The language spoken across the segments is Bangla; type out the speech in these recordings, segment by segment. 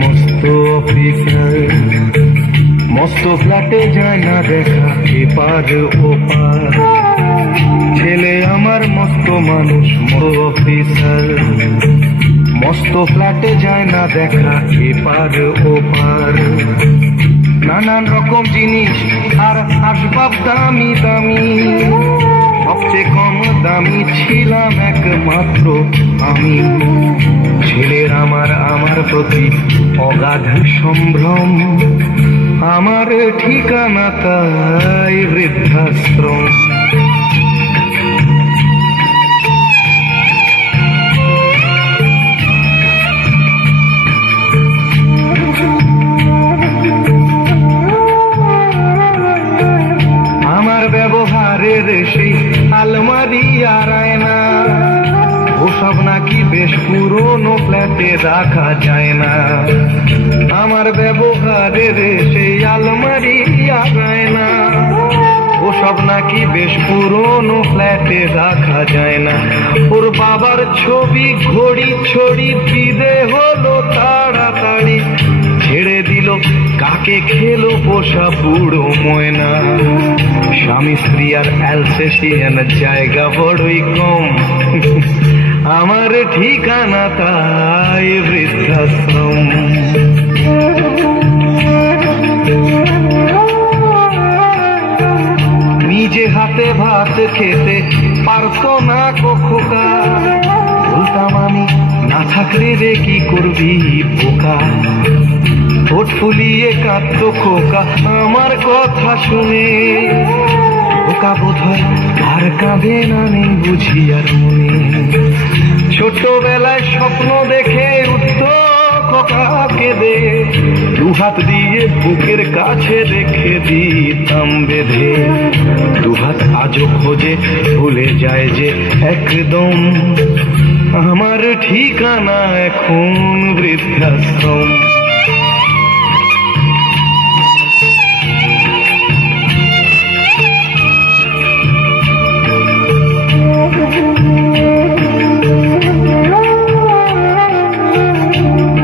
মস্ত অফিসার, মস্ত ফ্ল্যাটে যায় না দেখা এপার ওপার। ছেলে আমার মস্ত মানুষ মস্ত অফিসার, মস্ত ফ্ল্যাটে যায় না দেখা এপার ওপার। নানান রকম জিনিস আর আসবাব দামি দামি, সবচেয়ে কম দামি ছিলাম একমাত্র আমি। ছেলের আমার প্রতি অগাধ সম্ভ্রম, আমার ঠিকানা তাই বৃদ্ধাশ্রম। আমার ব্যবহারের সেই আলমারি আর আয়না, ওসব নাকি বেশ পুরনো ফ্ল্যাটে রাখা যায় না। আমার ব্যবহারের সেই আলমারি আর আয়না, ওসব নাকি বেশ পুরনো ফ্ল্যাটে রাখা যায় না। ওর বাবার ছবি ঘড়ি ছড়ি বিদে হলো তাড়াতাড়ি, ছেড়ে দিল কাকে খেলো পোষা বুড়ো ময়না। স্বামী স্ত্রী আর অ্যালসেশিয়ান জায়গা বড়ই কম, আমার ঠিকানা তাই বৃদ্ধাশ্রম। নিজে হাতে ভাত খেতে পারতো না খোকা, বলতাম আমি না থাকলে রে কি করবি বোকা। ঠোঁট ফুলিয়ে কাঁদতো খোকা আমার কথা শুনে, খোকা বোধহয় আর কাঁদে না নেই বুঝি আর মনে। ছোটবেলায় স্বপ্ন দেখে উঠতো খোকা কেঁদে, দুহাত দিয়ে বুকের কাছে রেখে দিতাম বেঁধে। দুহাত আজও খোঁজে ভুলে যায় যে একদম, আমার ঠিকানা এখন বৃদ্ধাশ্রম।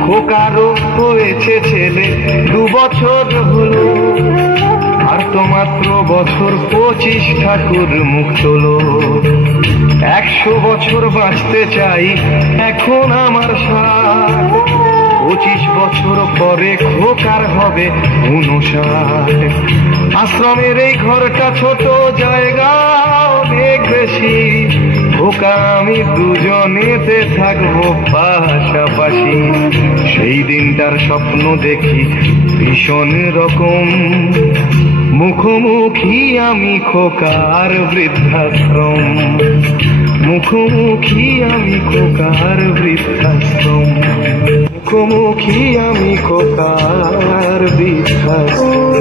খোকারও হয়েছে ছেলে 2 বছর হলো, আর তো মাত্র বছর 25 ঠাকুর মুখ তোলো। 100 বছর বাঁচতে চাই এখন আমার 60, 25 বছর পরে খোকার হবে 59। আশ্রমের এই ঘরটা ছোট, জায়গা অনেক বেশি, খোকা আমি দুজনেতে থাকবো পাশাপাশি। সেই দিনটার স্বপ্ন দেখি ভীষণ রকম, মুখোমুখি আমি খোকার বৃদ্ধাশ্রম। মুখোমুখি আমি খোকার বৃদ্ধাশ্রম, মুখোমুখি আমি খোকার বৃদ্ধাশ্রম।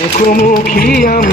মুখোমুখি আমি